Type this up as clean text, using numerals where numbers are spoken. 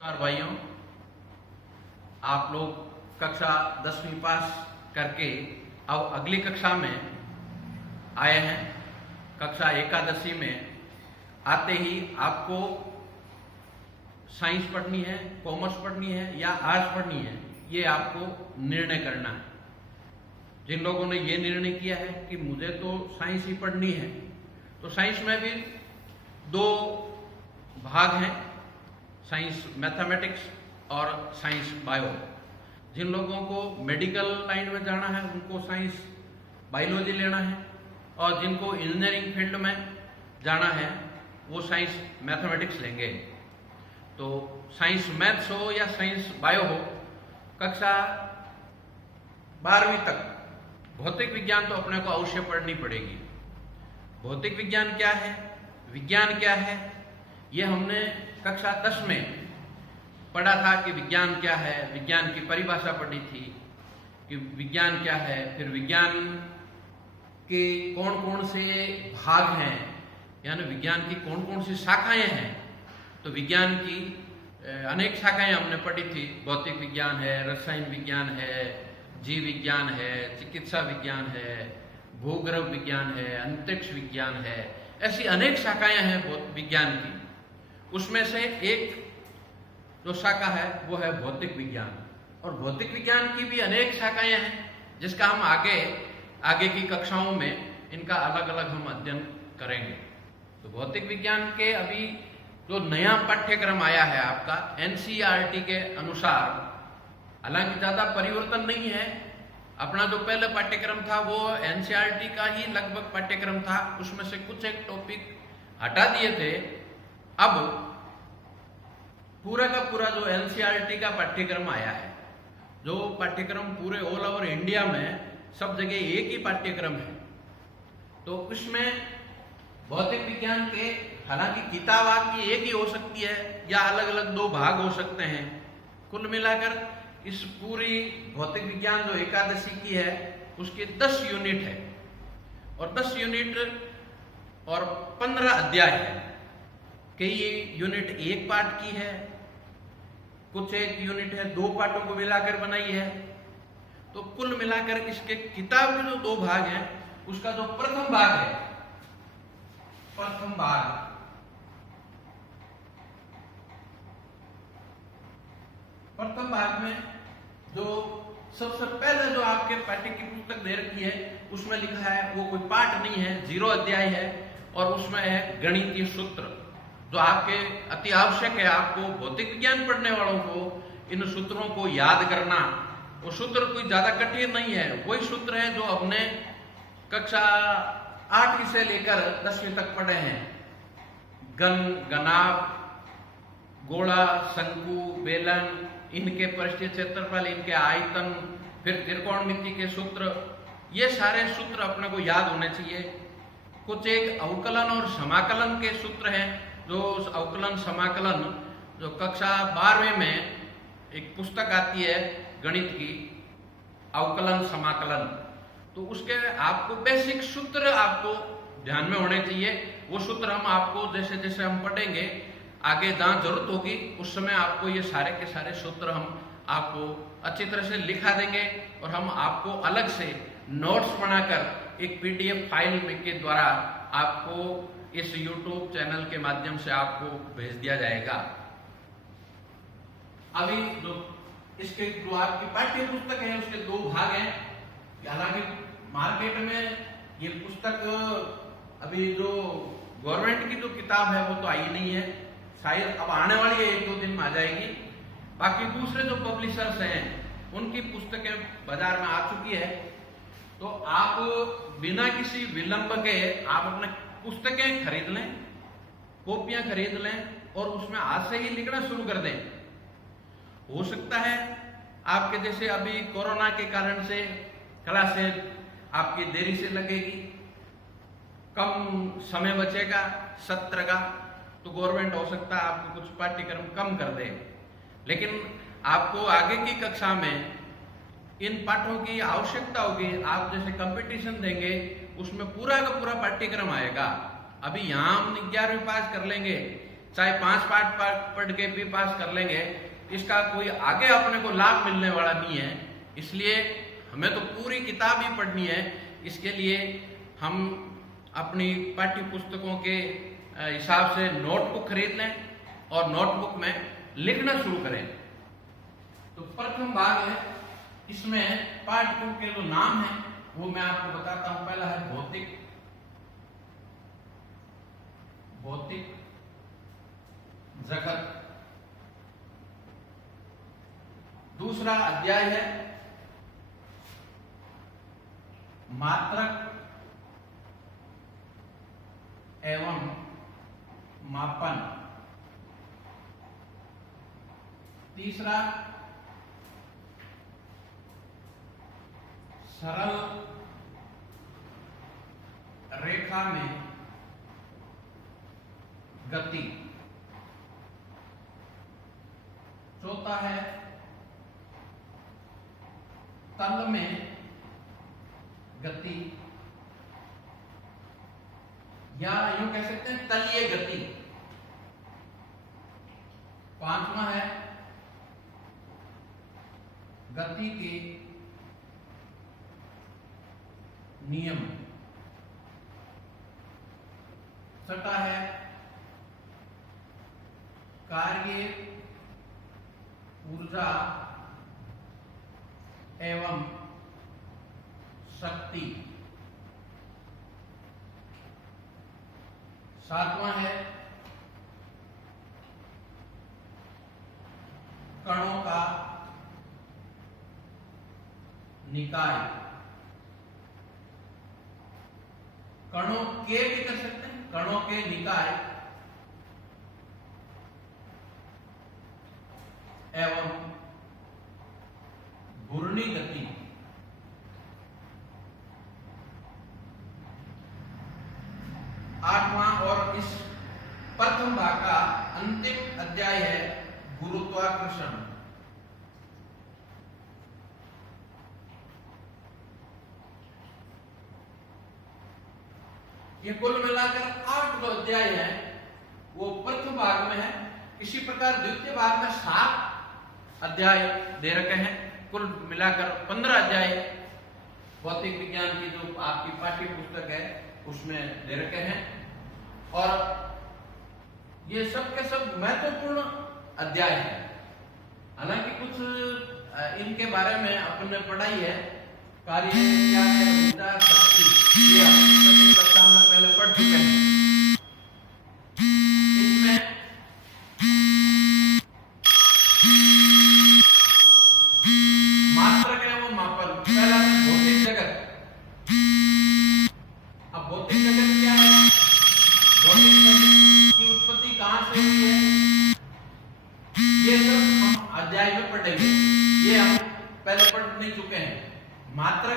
नमस्कार भाइयों, आप लोग कक्षा 10वीं पास करके अब अगली कक्षा में आए हैं। कक्षा एकादशी में आते ही आपको साइंस पढ़नी है, कॉमर्स पढ़नी है या आर्ट्स पढ़नी है, ये आपको निर्णय करना है। जिन लोगों ने ये निर्णय किया है कि मुझे तो साइंस ही पढ़नी है, तो साइंस में भी दो भाग हैं, साइंस मैथमेटिक्स और साइंस बायो। जिन लोगों को मेडिकल लाइन में जाना है उनको साइंस बायोलॉजी लेना है, और जिनको इंजीनियरिंग फील्ड में जाना है वो साइंस मैथमेटिक्स लेंगे। तो साइंस मैथ्स हो या साइंस बायो हो, कक्षा 12वीं तक भौतिक विज्ञान तो अपने को अवश्य पढ़नी पड़ेगी। भौतिक विज्ञान क्या है, विज्ञान क्या है, ये हमने कक्षा 10 में पढ़ा था कि विज्ञान क्या है, विज्ञान की परिभाषा पढ़ी थी कि विज्ञान क्या है, फिर विज्ञान के कौन कौन से भाग हैं, यानी विज्ञान की कौन कौन सी शाखाएं हैं। तो विज्ञान की अनेक शाखाएं हमने पढ़ी थी। भौतिक विज्ञान है, रसायन विज्ञान है, जीव विज्ञान है, चिकित्सा विज्ञान है, भूगर्भ विज्ञान है, अंतरिक्ष विज्ञान है, ऐसी अनेक शाखाएं हैं विज्ञान की। उसमें से एक जो शाखा है वो है भौतिक विज्ञान, और भौतिक विज्ञान की भी अनेक शाखाएं हैं जिसका हम आगे की कक्षाओं में इनका अलग अलग हम अध्ययन करेंगे। तो भौतिक विज्ञान के अभी जो नया पाठ्यक्रम आया है आपका एनसीईआरटी के अनुसार, हालांकि ज्यादा परिवर्तन नहीं है। अपना जो पहले पाठ्यक्रम था वो एनसीईआरटी का ही लगभग पाठ्यक्रम था, उसमें से कुछ एक टॉपिक हटा दिए थे। अब पूरा का पूरा जो एनसीईआरटी का पाठ्यक्रम आया है, जो पाठ्यक्रम पूरे ऑल ओवर इंडिया में सब जगह एक ही पाठ्यक्रम है, तो उसमें भौतिक विज्ञान के हालांकि किताब आपकी एक ही हो सकती है या अलग अलग दो भाग हो सकते हैं। कुल मिलाकर इस पूरी भौतिक विज्ञान जो एकादशी की है उसके 10 यूनिट है, और 10 यूनिट और 15 अध्याय है। कई यूनिट एक पार्ट की है, कुछ एक यूनिट है 2 पार्टों को मिलाकर बनाई है। तो कुल मिलाकर इसके किताब के जो 2 भाग हैं, उसका जो प्रथम भाग में जो सबसे पहले जो आपके पाठ्य की पुस्तक दे रखी है उसमें लिखा है, वो कोई पाठ नहीं है, 0 अध्याय है, और उसमें है गणितीय सूत्र जो आपके अति आवश्यक है। आपको भौतिक विज्ञान पढ़ने वालों को इन सूत्रों को याद करना, वो सूत्र कोई ज्यादा कठिन नहीं है, वही सूत्र है जो हमने कक्षा 8वीं से लेकर 10वीं तक पढ़े हैं। घन, घनाभ, गोला, शंकु, बेलन, इनके परिष्ठित क्षेत्रफल, इनके आयतन, फिर त्रिकोणमिति के सूत्र, ये सारे सूत्र अपने को याद होने चाहिए। कुछ एक अवकलन और समाकलन के सूत्र हैं, जो अवकलन समाकलन जो कक्षा 12वीं में एक पुस्तक आती है गणित की, अवकलन समाकलन, तो उसके आपको बेसिक सूत्र आपको ध्यान में होने चाहिए। वो सूत्र हम आपको जैसे जैसे हम पढ़ेंगे आगे जहां जरूरत होगी उस समय आपको ये सारे के सारे सूत्र हम आपको अच्छी तरह से लिखा देंगे, और हम आपको अलग से नोट्स बनाकर एक पीडीएफ फाइल के द्वारा आपको इस यूट्यूब चैनल के माध्यम से आपको भेज दिया जाएगा। अभी जो इसके जो आपकी पाठ्य पुस्तक है उसके 2 भाग हैं। हालांकि मार्केट में ये पुस्तक अभी जो गवर्नमेंट की जो किताब है वो तो आई नहीं है, शायद अब आने वाली है, 1-2 दिन में आ जाएगी। बाकी दूसरे जो पब्लिशर्स हैं उनकी पुस्तकें बाजार में आ चुकी है। तो आप बिना किसी विलंब के आप अपने पुस्तकें खरीद लें, कॉपियां खरीद लें, और उसमें आज से ही लिखना शुरू कर दें। हो सकता है आपके जैसे अभी कोरोना के कारण से क्लासेस आपकी देरी से लगेगी, कम समय बचेगा सत्र का, तो गवर्नमेंट हो सकता है आपको कुछ पाठ्यक्रम कम कर दे। लेकिन आपको आगे की कक्षा में इन पाठों की आवश्यकता होगी। आप जैसे कंपटीशन देंगे उसमें पूरा का पूरा पाठ्यक्रम आएगा। अभी यहाँ हम 11वीं पास कर लेंगे, चाहे 5 पाठ पढ़ के भी पास कर लेंगे, इसका कोई आगे अपने को लाभ मिलने वाला नहीं है। इसलिए हमें तो पूरी किताब ही पढ़नी है। इसके लिए हम अपनी पाठ्य पुस्तकों के हिसाब से नोटबुक खरीद लें और नोटबुक में लिखना शुरू करें। तो प्रथम भाग है, इसमें पाठ्यों के जो नाम है वो मैं आपको बताता हूं। पहला है भौतिक जगत। दूसरा अध्याय है मात्रक एवं मापन। तीसरा सरल रेखा में गति। चौथा है तल में गति, या यूं कह सकते हैं तलीय गति। पांचवा है गति के नियम। छठा है कार्य, ऊर्जा एवं शक्ति। सातवां है कणों का निकाय। कणों के भी कर सकते हैं, कणों के निकाय एवं घूर्णी गति। आठवां और इस प्रथम भाग का अंतिम अध्याय है गुरुत्वाकर्षण। ये कुल मिलाकर 8 जो अध्याय है वो प्रथम भाग में है। इसी प्रकार द्वितीय भाग में 7 अध्याय दे रखे हैं। कुल मिलाकर 15 अध्याय भौतिक विज्ञान की जो आपकी पाठ्य पुस्तक है उसमें दे रखे हैं। और ये सब के सब महत्वपूर्ण अध्याय है। हालांकि कुछ इनके बारे में अपन ने पढ़ाई है, कार्य क्या है, ऊर्जा, शक्ति, ये हम कक्षा में पहले पढ़ चुके हैं। इसमें मात्रक है वो मापन। पहला है भौतिक जगत। अब भौतिक जगत क्या है, भौतिक जगत की उत्पत्ति कहां से हुई है, ये सब हम अध्याय में पढ़ेंगे। ये हम पहले पढ़ नहीं चुके हैं। मात्रक